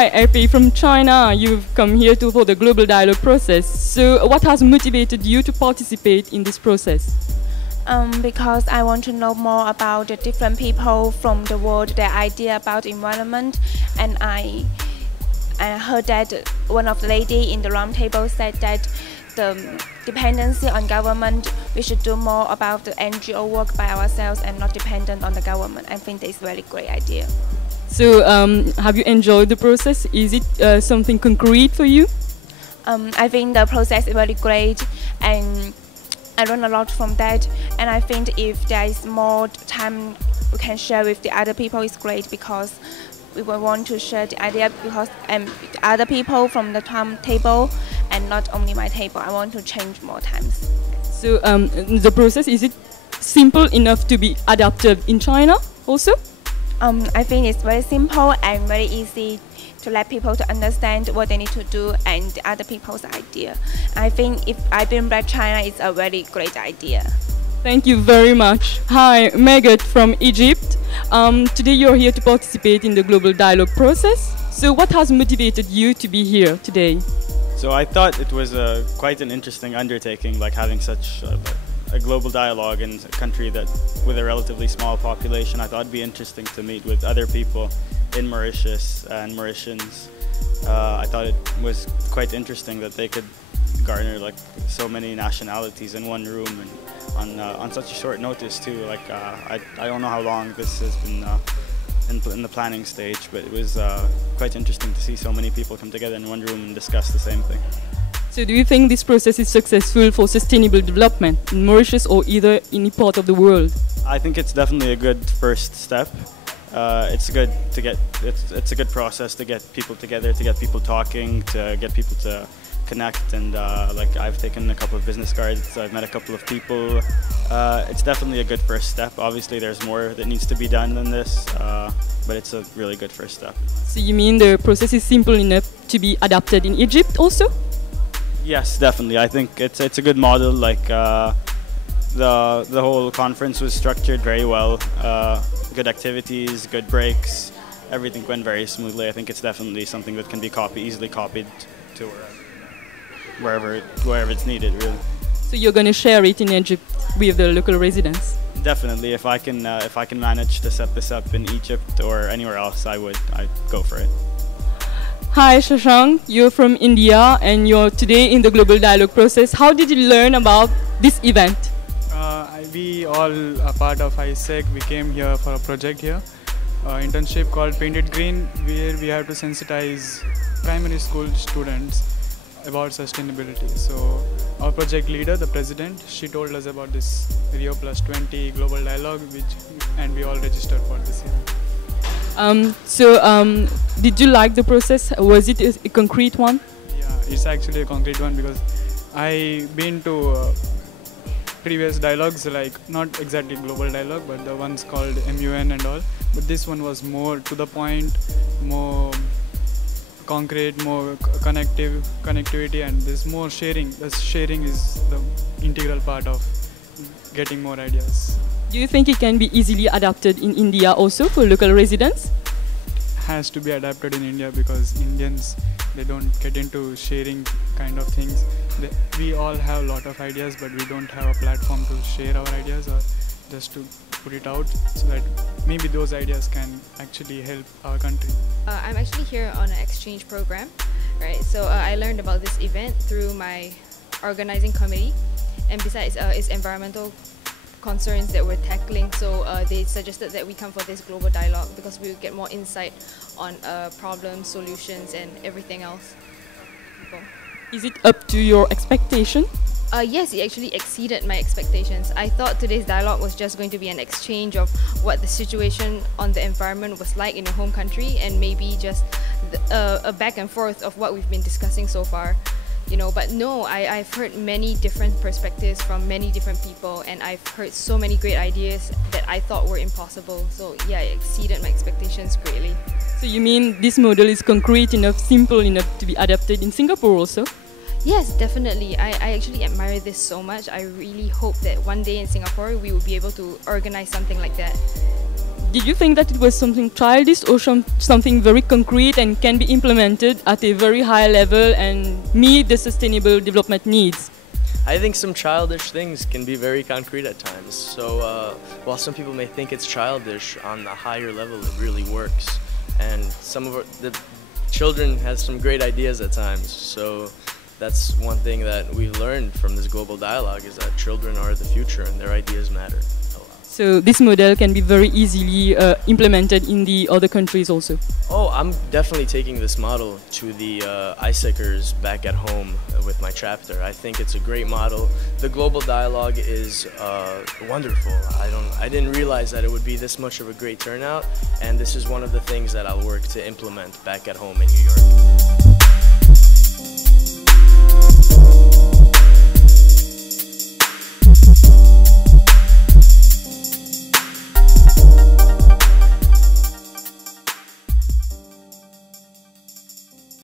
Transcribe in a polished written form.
Hi, Epi from China. You've come here for the global dialogue process. So what has motivated you to participate in this process? Because I want to know more about the different people from the world, their idea about environment, and I heard that one of the lady in the round table said that the dependency on government, we should do more about the NGO work by ourselves and not dependent on the government. I think that's a very great idea. So have you enjoyed the process? Is it something concrete for you? I think the process is very great, and I learned a lot from that. And I think if there is more time we can share with the other people, it's great, because we will want to share the idea because other people from the table and not only my table. I want to change more times. So the process, is it simple enough to be adapted in China also? I think it's very simple and very easy to let people to understand what they need to do and the other people's idea. I think if I bring back China, it's a very great idea. Thank you very much. Hi, Megat from Egypt. Today you're here to participate in the global dialogue process. So what has motivated you to be here today? So I thought it was quite an interesting undertaking, like having such a global dialogue in a country that with a relatively small population. I thought it'd be interesting to meet with other people in Mauritius and Mauritians. I thought it was quite interesting that they could garner like so many nationalities in one room and on such a short notice too. Like I don't know how long this has been in the planning stage, but it was quite interesting to see so many people come together in one room and discuss the same thing. So do you think this process is successful for sustainable development in Mauritius or either any part of the world? I think it's definitely a good first step. It's a good process to get people together, to get people talking, to get people to connect, and like I've taken a couple of business cards, I've met a couple of people. It's definitely a good first step. Obviously there's more that needs to be done than this, but it's a really good first step. So you mean the process is simple enough to be adapted in Egypt also? Yes, definitely. I think it's a good model. Like the whole conference was structured very well. Good activities, good breaks. Everything went very smoothly. I think it's definitely something that can be easily copied to wherever it's needed, really. So you're going to share it in Egypt with the local residents? Definitely. If I can manage to set this up in Egypt or anywhere else, I'd go for it. Hi Shashank, you're from India and you're today in the global dialogue process. How did you learn about this event? We all are part of AIESEC. We came here for a project here, internship called Painted Green, where we have to sensitize primary school students about sustainability. So our project leader, the president, she told us about this Rio Plus 20 global dialogue, and we all registered for this event. Did you like the process? Was it a concrete one? Yeah, it's actually a concrete one because I've been to previous dialogues, like not exactly global dialogue, but the ones called MUN and all. But this one was more to the point, more concrete, more connectivity, and there's more sharing. The sharing is the integral part of getting more ideas. Do you think it can be easily adapted in India also for local residents? Has to be adapted in India because Indians, they don't get into sharing kind of things. We all have a lot of ideas, but we don't have a platform to share our ideas or just to put it out, so that maybe those ideas can actually help our country. I'm actually here on an exchange program, right? So I learned about this event through my organizing committee, and besides it's environmental concerns that we're tackling, so they suggested that we come for this global dialogue because we will get more insight on problems, solutions, and everything else. Is it up to your expectation? Yes, it actually exceeded my expectations. I thought today's dialogue was just going to be an exchange of what the situation on the environment was like in your home country, and maybe just a back and forth of what we've been discussing so far. You know, but no, I've heard many different perspectives from many different people, and I've heard so many great ideas that I thought were impossible. So yeah, it exceeded my expectations greatly. So you mean this model is concrete enough, simple enough to be adapted in Singapore also? Yes, definitely. I actually admire this so much. I really hope that one day in Singapore we will be able to organize something like that. did you think that it was something childish or something very concrete and can be implemented at a very high level and meet the sustainable development needs? I think some childish things can be very concrete at times. So while some people may think it's childish, on the higher level it really works. And some of the children have some great ideas at times. So that's one thing that we've learned from this global dialogue, is that children are the future and their ideas matter a lot. So this model can be very easily implemented in the other countries also? Oh, I'm definitely taking this model to the AIESECers back at home with my chapter. I think it's a great model. The global dialogue is wonderful. I didn't realize that it would be this much of a great turnout, and this is one of the things that I'll work to implement back at home in New York.